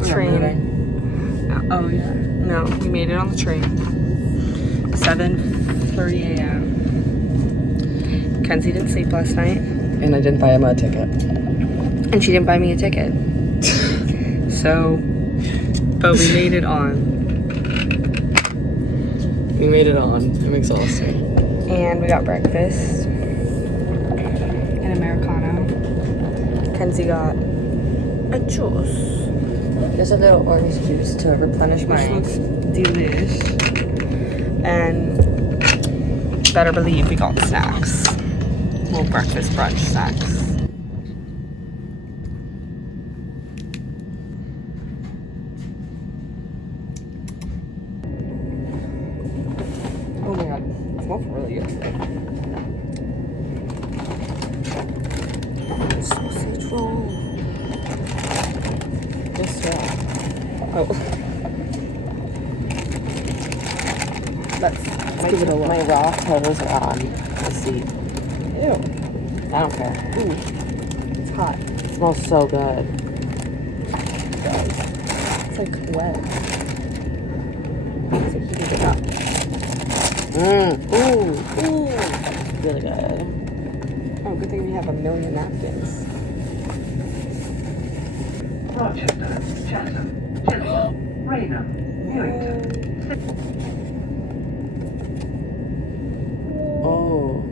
the train. Oh yeah. No, we made it on the train. 7:30 a.m. Kenzie didn't sleep last night. And I didn't buy Emma a ticket. And she didn't buy me a ticket. So, but we made it on. We made it on. I'm exhausted. And we got breakfast. An Americano. Kenzie got a juice. There's a little orange juice to replenish my... Which looks delish. And better believe we got snacks. Little breakfast brunch snacks. Oh my god, it smells really good. Sausage roll. Just swell. Oh. Let's give it a look. My raw clothes are on the seat. Ew. I don't care. Ooh, it's hot. It smells so good. It does. It's like wet. So heating it up. Ooh. Really good. Oh, good thing we have a million napkins. Rochester, Chatham, Chisholm, Raynham, Newington. Oh.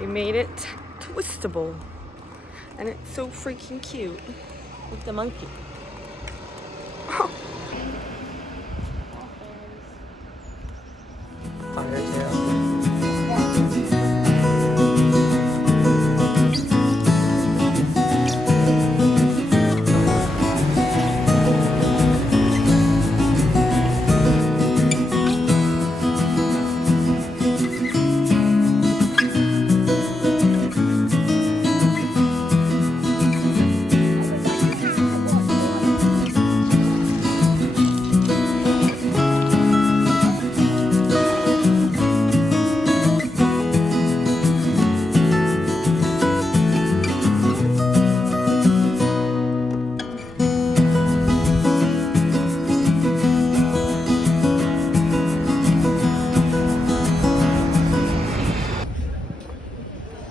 We made it to Whitstable. And it's so freaking cute. With the monkey. Fire too.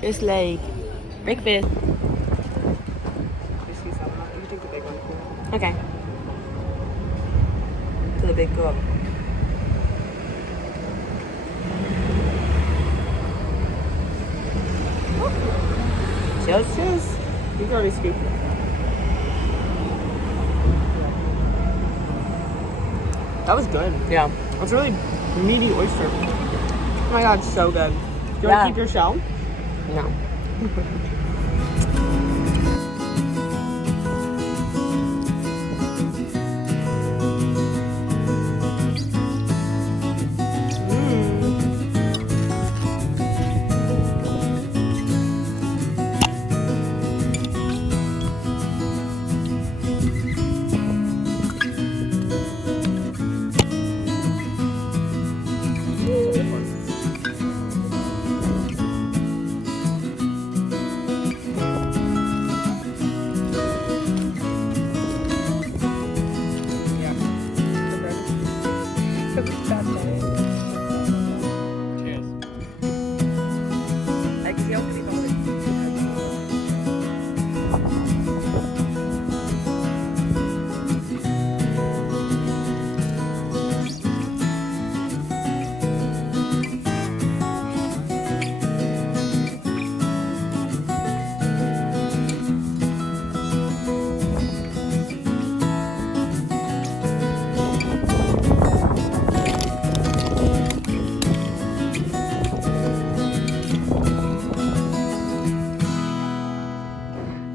It's like breakfast. You see something? You take the big one. Okay. To the big cup. Cheers. You can already scoop it. That was good. Yeah. It's a really meaty oyster. Oh my god, so good. Do you want Yeah. to keep your shell? No.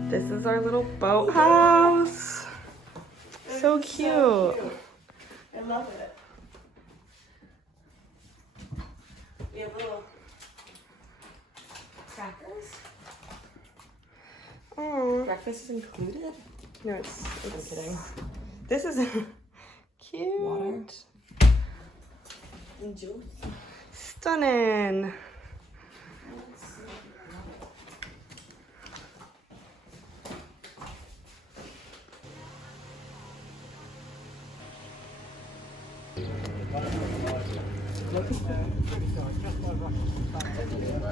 This is our little boathouse. So cute. I love it. We have little crackers. Oh, Breakfast is included. no, it's I'm kidding. This is cute. Water. And juice. Stunning.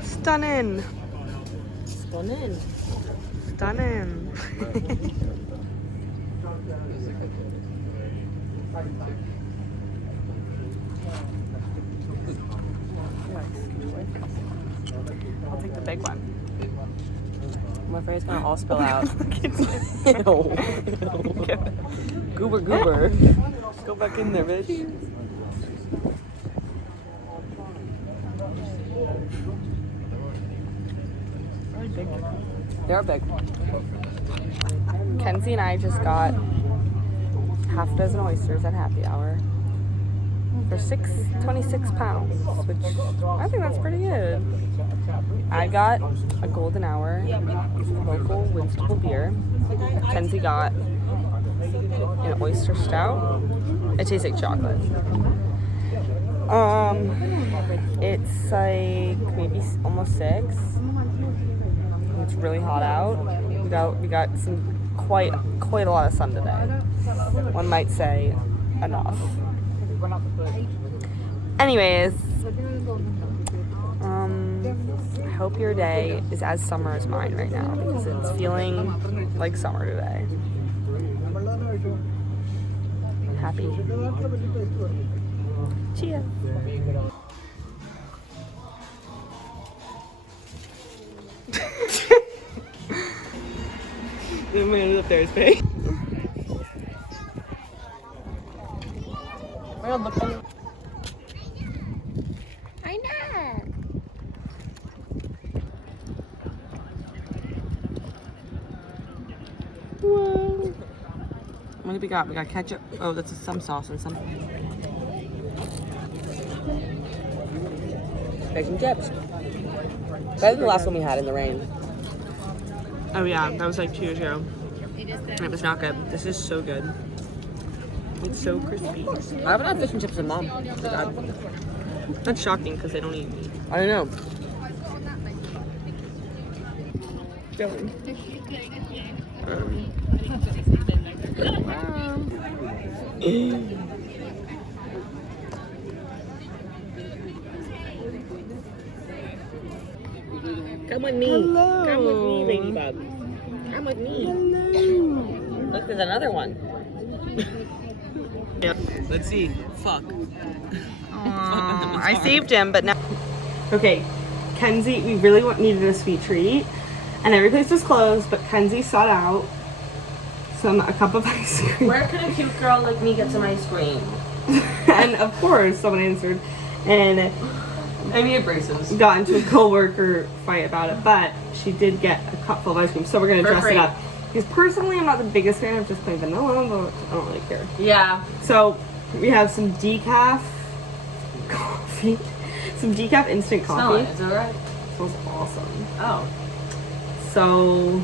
Stunning. Stunning. Stunning. I'll take the big one. I'm afraid it's gonna all spill out. Ew. Goober goober. Go back in there, bitch. They're big. Kenzie and I just got half a dozen oysters at happy hour for 26 pounds, which I think that's pretty good. I got a golden hour local Whitstable beer. Kenzie got an oyster stout. It tastes like chocolate. It's like maybe almost 6. It's really hot out. We got some quite a lot of sun today. One might say enough. Anyways, I hope your day is as summer as mine right now because it's feeling like summer today. Happy. Cheers. The man up there is big. I know. Whoa. What do we got? We got ketchup. Oh, that's some sauce and some. Fish and chips. Better than the last one we had in the rain. Oh yeah, that was like 2 years ago. And it was not good. This is so good. It's so crispy. I haven't had fish and chips with Mom. That's shocking because they don't eat meat. I don't know. Come with me. Hello. Come with me, ladybug. Come with me. Hello. Look, there's another one. Yep. Let's see. Fuck. I saved him, but now. Okay, Kenzie, we really needed a sweet treat, and every place was closed. But Kenzie sought out a cup of ice cream, Where can a cute girl like me get some ice cream? and of course, someone answered, and I need braces. got into a coworker fight about it. But she did get a cup full of ice cream, so we're gonna For dress free. it up. Because personally, I'm not the biggest fan of just plain vanilla, but I don't really care. Yeah. So we have some decaf coffee, some decaf instant Smell coffee. it. Is it alright? Smells awesome. Oh. So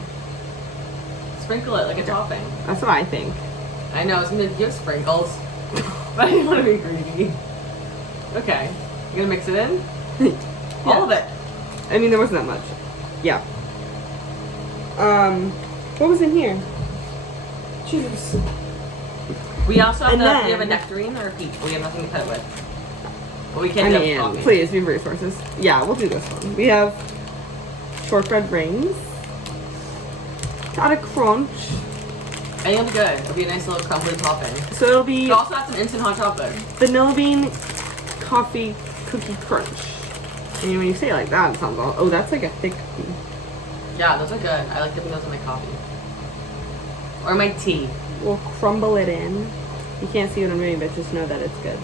Sprinkle it like a topping. that's what I think. I know, it's gonna give sprinkles. But I didn't want to be greedy. Okay. You gonna mix it in? All of it. I mean, there wasn't that much. Yeah. What was in here? Juice. We also have And we then- have a nectarine or a peach. We have nothing to cut it with. But we can I do mean, coffee. please be resources. Yeah, we'll do this one. We have shortbread rings. Got a crunch. I think it'll be good. It'll be a nice little crumbly topping. So it'll be We also have some instant hot chocolate. vanilla bean coffee cookie crunch. And when you say it like that, it sounds all. Oh, that's like a thick cookie. Yeah, those are good. I like dipping those in my coffee. Or my tea. We'll crumble it in. You can't see what I'm doing, but just know that it's good.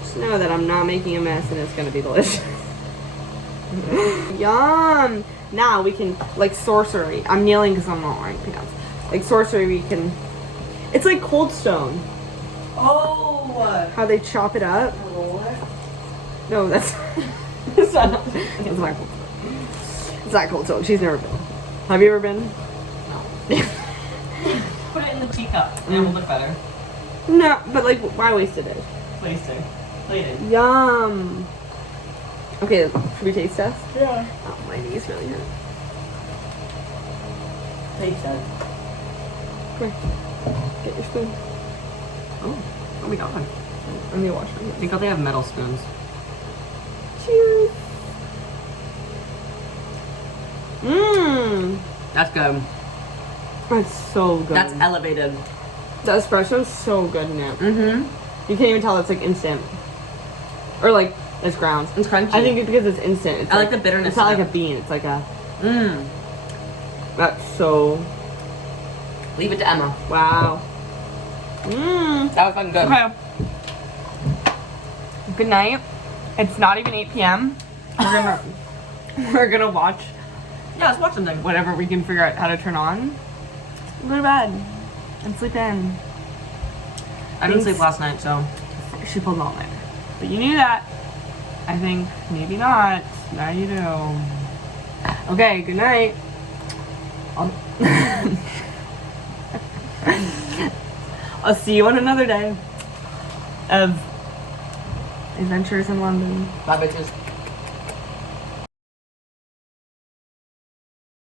Just know that I'm not making a mess and it's gonna be delicious. Yum! Now we can, like sorcery. I'm kneeling because I'm not wearing pants. Like sorcery, we can. It's like Cold Stone. Oh! How they chop it up. No, that's it's not. It's my cold. It's not cold soak. She's never been. Have you ever been? No. Put it in the teacup and it will look better. No, but like, why waste a dish? Plated. Yum. Okay, should we taste test? Yeah. Oh, my knees really hurt. Taste test. Come here. Get your spoon. Oh my god. I'm gonna wash my hands. Think they have metal spoons. Cheers. Mmm. That's good. That's so good. That's elevated. The espresso's so good in it. Mm-hmm. You can't even tell it's like instant. Or like, it's ground. It's crunchy. I think it's because it's instant. It's I like the bitterness It's not of like it. a bean. It's like a... Mmm. That's so... Leave it to Emma. Wow. Mmm. That was fucking good. Okay. Good night. It's not even 8 p.m. We're gonna watch Yeah, let's watch something. whatever we can figure out how to turn on. Go to bed and sleep in. I didn't Thanks. sleep last night, so. She pulled an all-nighter. But you knew that. I think maybe not. Now you do. Okay, good night. I'll see you on another day of adventures in London. Bye, bitches.